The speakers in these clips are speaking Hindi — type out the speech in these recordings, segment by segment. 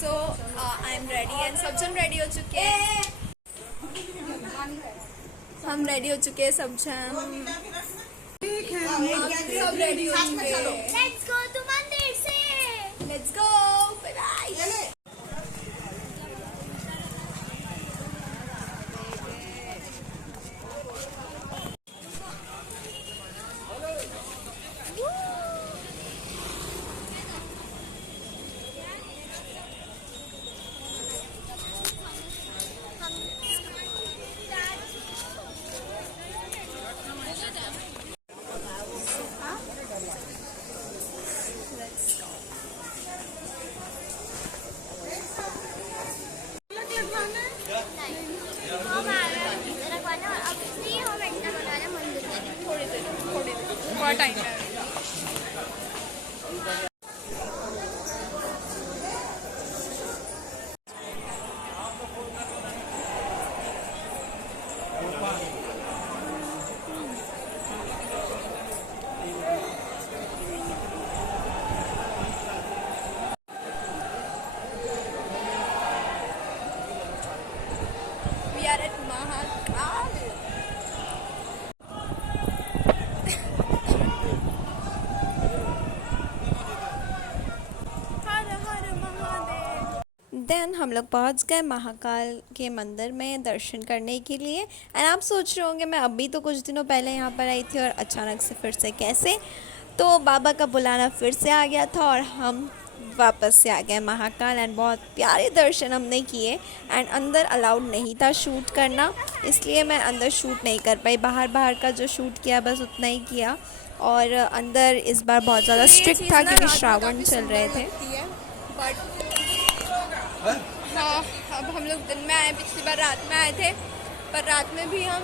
So I am ready and सब जन रेडी हो चुके हैं। हम रेडी हो चुके हैं सब जन। सब रेडी हो चुके हैं। लेट्स गो टू मंदिर से। Let's go. Bye bye. थोड़ा टाइम है। We are at Mahakal. Then हम लोग पहुंच गए महाकाल के मंदिर में दर्शन करने के लिए। एंड आप सोच रहे होंगे मैं अभी तो कुछ दिनों पहले यहाँ पर आई थी और अचानक से फिर से कैसे। तो बाबा का बुलाना फिर से आ गया था और हम वापस से आ गए महाकाल। एंड बहुत प्यारे दर्शन हमने किए। एंड अंदर अलाउड नहीं था शूट करना, इसलिए मैं अंदर शूट नहीं कर पाई। बाहर का जो शूट किया बस उतना ही किया। और अंदर इस बार बहुत ज़्यादा स्ट्रिक्ट था क्योंकि श्रावण चल रहे थे। बट हाँ, अब हम लोग दिन में आए, पिछली बार रात में आए थे, पर रात में भी हम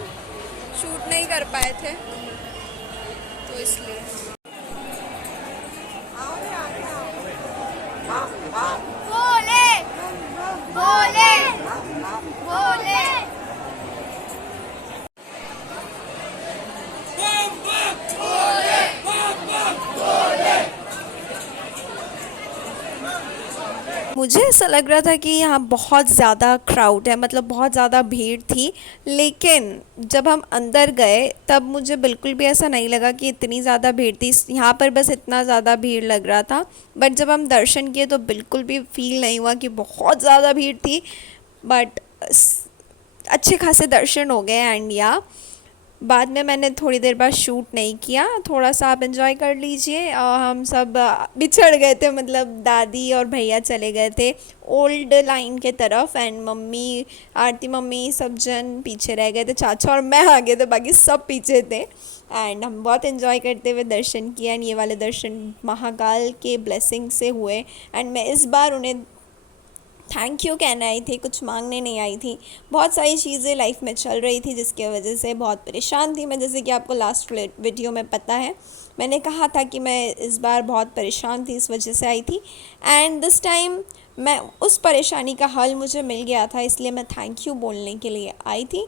शूट नहीं कर पाए थे, तो इसलिए। बोले बोले बोले। मुझे ऐसा लग रहा था कि यहाँ बहुत ज़्यादा क्राउड है, मतलब बहुत ज़्यादा भीड़ थी। लेकिन जब हम अंदर गए तब मुझे बिल्कुल भी ऐसा नहीं लगा कि इतनी ज़्यादा भीड़ थी। यहाँ पर बस इतना ज़्यादा भीड़ लग रहा था। बट जब हम दर्शन किए तो बिल्कुल भी फील नहीं हुआ कि बहुत ज़्यादा भीड़ थी। बट अच्छे खासे दर्शन हो गए। एंड या बाद में मैंने थोड़ी देर बाद शूट नहीं किया, थोड़ा सा आप एंजॉय कर लीजिए। हम सब बिछड़ गए थे, मतलब दादी और भैया चले गए थे ओल्ड लाइन के तरफ। एंड मम्मी, आरती मम्मी, सब जन पीछे रह गए थे। चाचा और मैं आगे थे, बाकी सब पीछे थे। एंड हम बहुत एंजॉय करते हुए दर्शन किया। एंड ये वाले दर्शन महाकाल के ब्लेसिंग से हुए। एंड मैं इस बार उन्हें थैंक यू कहने आई थी, कुछ मांगने नहीं आई थी। बहुत सारी चीज़ें लाइफ में चल रही थी जिसकी वजह से बहुत परेशान थी मैं। जैसे कि आपको लास्ट वीडियो में पता है, मैंने कहा था कि मैं इस बार बहुत परेशान थी, इस वजह से आई थी। एंड दिस टाइम मैं उस परेशानी का हल मुझे मिल गया था, इसलिए मैं थैंक यू बोलने के लिए आई थी।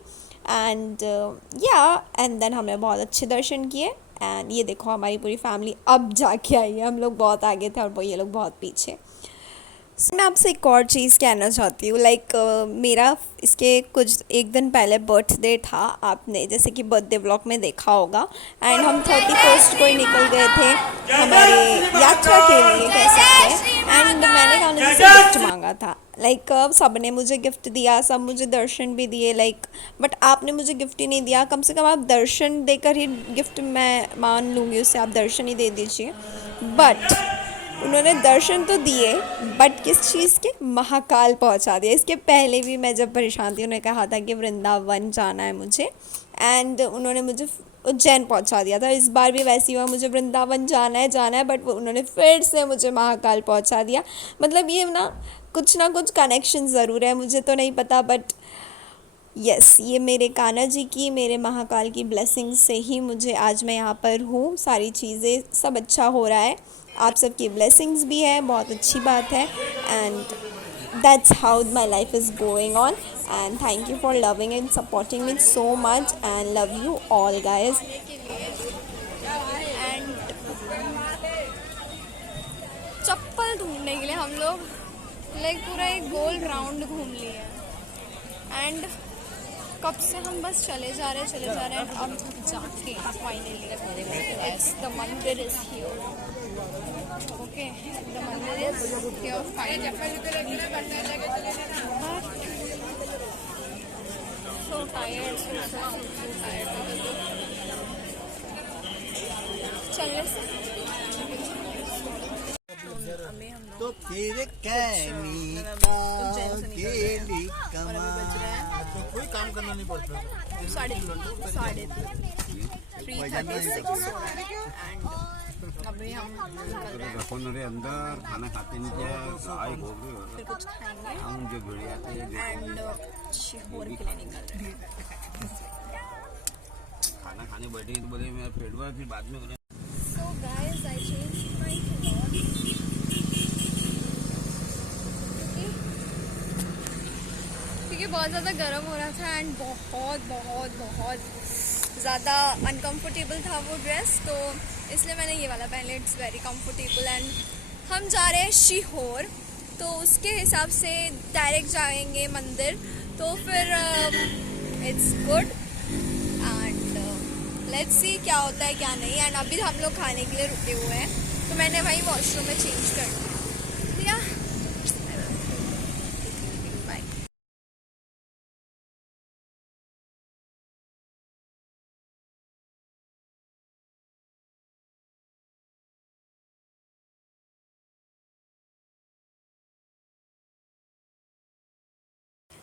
एंड एंड देन हमने बहुत अच्छे दर्शन किए। एंड ये देखो हमारी पूरी फैमिली अब जाके आई है। हम लोग बहुत आगे थे और वो ये लोग बहुत पीछे। मैं आपसे एक और चीज़ कहना चाहती हूँ। मेरा इसके कुछ एक दिन पहले बर्थडे था, आपने जैसे कि बर्थडे व्लॉग में देखा होगा। एंड हम 31 को ही निकल गए थे हमारे यात्रा के लिए, कह सकते हैं। एंड मैंने गाने से गिफ्ट मांगा था। सब ने मुझे गिफ्ट दिया, सब मुझे दर्शन भी दिए। बट आपने मुझे गिफ्ट ही नहीं दिया। कम से कम आप दर्शन देकर ही गिफ्ट मैं मान लूँगी, उससे आप दर्शन ही दे दीजिए। बट उन्होंने दर्शन तो दिए, बट किस चीज़ के? महाकाल पहुंचा दिया। इसके पहले भी मैं जब परेशान थी, उन्होंने कहा था कि वृंदावन जाना है मुझे, एंड उन्होंने मुझे उज्जैन पहुंचा दिया था। इस बार भी वैसे हुआ, मुझे वृंदावन जाना है, बट उन्होंने फिर से मुझे महाकाल पहुंचा दिया। मतलब ये ना कुछ कनेक्शन ज़रूर है, मुझे तो नहीं पता। बट यस, ये मेरे कान्हा जी की, मेरे महाकाल की ब्लेसिंग से ही मुझे आज मैं यहाँ पर हूँ। सारी चीज़ें सब अच्छा हो रहा है, आप सबकी ब्लेसिंग्स भी है, बहुत अच्छी बात है। And that's how my life is going on. And thank you for loving and supporting me so much. And love you all guys. And चप्पल ढूंढने के लिए हम लोग लाइक पूरा एक गोल राउंड घूम लिए एंड कब से हम बस चले जा रहे हैं अब जाके फाइनली यस द मंदिर इज हियर ओके द मंदिर is here finally so tired so tired चलने से तो फिर कैनी गेली तो कोई काम करना नहीं पड़ता। साढ़े 3:36 अभी हम निकल रहे हैं रखो रे अंदर खाना खाते नहीं क्या गाय हो फिर कुछ खाएंगे हम जो भिड़ जाते हैं एंड शिहोर के लिए निकल रहे हैं खाना खाने बैठे तो बोले मेरा पेट भर फिर बाद में बोले so guys I change my cloth क्योंकि बहुत ज़्यादा गर्म हो रहा था एंड बहुत ज़्यादा अनकंफर्टेबल था वो ड्रेस, तो इसलिए मैंने ये वाला पहन लिया. इट्स वेरी कंफर्टेबल एंड हम जा रहे हैं शिहोर, तो उसके हिसाब से डायरेक्ट जाएंगे मंदिर, तो फिर it's good and let's see क्या होता है क्या नहीं. एंड अभी हम लोग खाने के लिए रुके हुए हैं, तो मैंने वहीं वॉशरूम में चेंज कर दिया. Bye.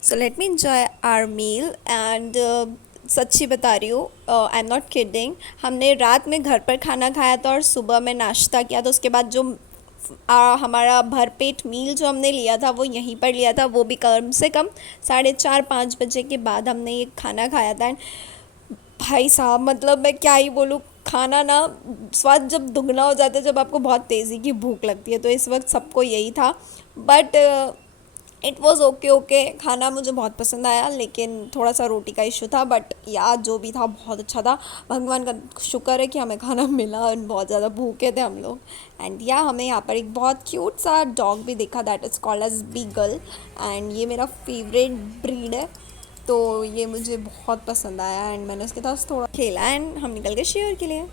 So let me enjoy our meal and सच्ची बता रही हूँ, आई एम नॉट किडिंग. हमने रात में घर पर खाना खाया था और सुबह में नाश्ता किया था. उसके बाद जो हमारा भरपेट मील जो हमने लिया था वो यहीं पर लिया था, वो भी कम से कम 4:30-5 बजे के बाद हमने ये खाना खाया था. एंड भाई साहब मतलब मैं क्या ही बोलूँ, खाना ना स्वाद जब दुगना हो जाता है जब आपको बहुत तेज़ी की भूख लगती है, तो इस वक्त सबको यही था. But it was okay. खाना मुझे बहुत पसंद आया, लेकिन थोड़ा सा रोटी का इशू था, बट यार जो भी था बहुत अच्छा था. भगवान का शुक्र है कि हमें खाना मिला और बहुत ज़्यादा भूखे थे हम लोग. एंड या हमें यहाँ पर एक बहुत क्यूट सा डॉग भी देखा, that is called as beagle. And ये मेरा फेवरेट ब्रीड है, तो ये मुझे बहुत पसंद आया एंड मैंने उसके साथ थोड़ा खेला एंड हम निकल गए शियोर के लिए.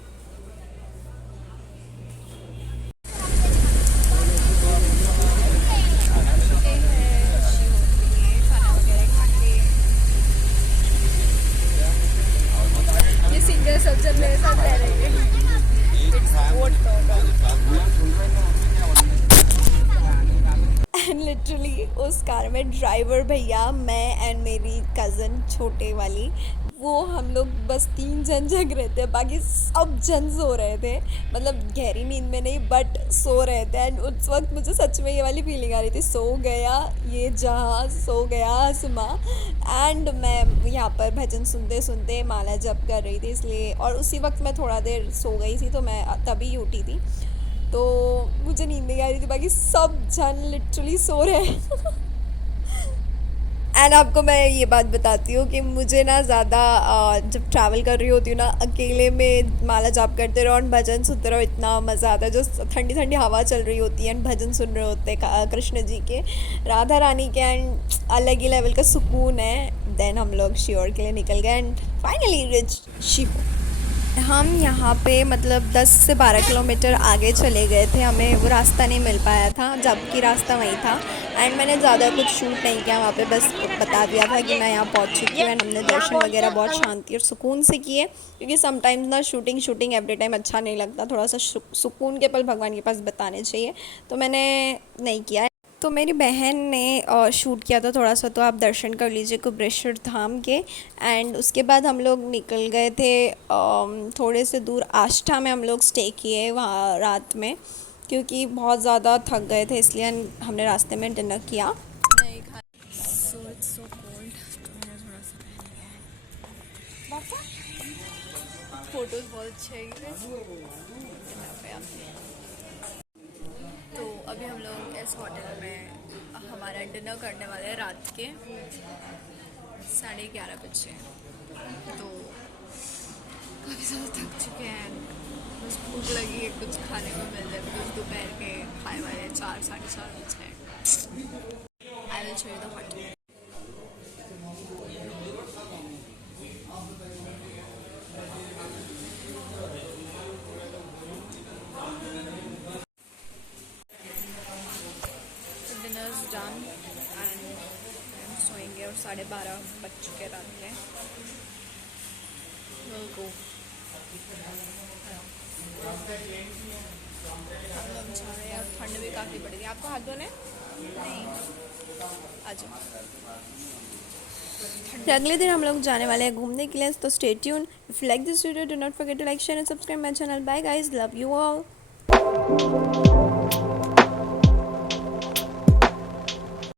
सब जब मेरे साथ रह रहे हैं एंड लिटरली उस कार में ड्राइवर भैया, मैं एंड मेरी कज़न छोटे वाली, वो हम लोग बस 3 जन जग रहे थे, बाकी सब जन सो रहे थे. मतलब गहरी नींद में नहीं बट सो रहे थे. एंड उस वक्त मुझे सच में ये वाली फीलिंग आ रही थी, सो गया ये जहाँ, सो गया आसमां. एंड मैं यहाँ पर भजन सुनते सुनते माला जप कर रही थी, इसलिए, और उसी वक्त मैं थोड़ा देर सो गई थी, तो मैं तभी उठी थी, तो मुझे नींद नहीं आ रही थी, बाकी सब जन लिटरली सो रहे. एंड आपको मैं ये बात बताती हूँ कि मुझे ना ज़्यादा जब ट्रैवल कर रही होती हूँ ना, अकेले में माला जाप करते रहो और भजन सुनते रहो, इतना मज़ा आता है. जो ठंडी ठंडी हवा चल रही होती है एंड भजन सुन रहे होते हैं कृष्ण जी के, राधा रानी के, एंड अलग ही लेवल का सुकून है. देन हम लोग शियोर के लिए निकल गए एंड फाइनली रिच शियोर. हम यहाँ पे मतलब 10 से 12 किलोमीटर आगे चले गए थे, हमें वो रास्ता नहीं मिल पाया था, जबकि रास्ता वहीं था. एंड मैंने ज़्यादा कुछ शूट नहीं किया वहाँ पे, बस बता दिया था कि मैं यहाँ पहुँच चुकी हूँ. एंड हमने दर्शन वगैरह बहुत शांति और सुकून से किए, क्योंकि समटाइम्स ना शूटिंग एवरी टाइम अच्छा नहीं लगता, थोड़ा सा सुकून के पल भगवान के पास बताने चाहिए, तो मैंने नहीं किया. तो मेरी बहन ने शूट किया था थोड़ा सा, तो आप दर्शन कर लीजिए कुबरेश्वर धाम के. एंड उसके बाद हम लोग निकल गए थे थोड़े से दूर आष्ठा में हम लोग स्टे किए वहाँ रात में, क्योंकि बहुत ज़्यादा थक गए थे, इसलिए हमने रास्ते में डिनर किया. फोटोज़ बहुत अच्छे हैं. तो अभी हम लोग इस होटल में हमारा डिनर करने वाले हैं रात के 11:30 बजे. तो काफ़ी ज़्यादा थक चुके हैं, बस भूख लगी है, कुछ खाने को मिल जाए, कुछ दोपहर के खाए वाले 4-4:30 बजे. I will show you the hut. So dinner is done and I'm सोएंगे और 12:30 बज चुके रात के. We'll go. हम लोग जा रहे हैं और ठंड भी काफ़ी पड़ रही है. आपको हाथ धोने? नहीं. आ जाओ. अगले दिन हम लोग जाने वाले हैं घूमने के लिए. तो stay tune. If you like this video do not forget to like share and subscribe my channel. Bye guys, love you all.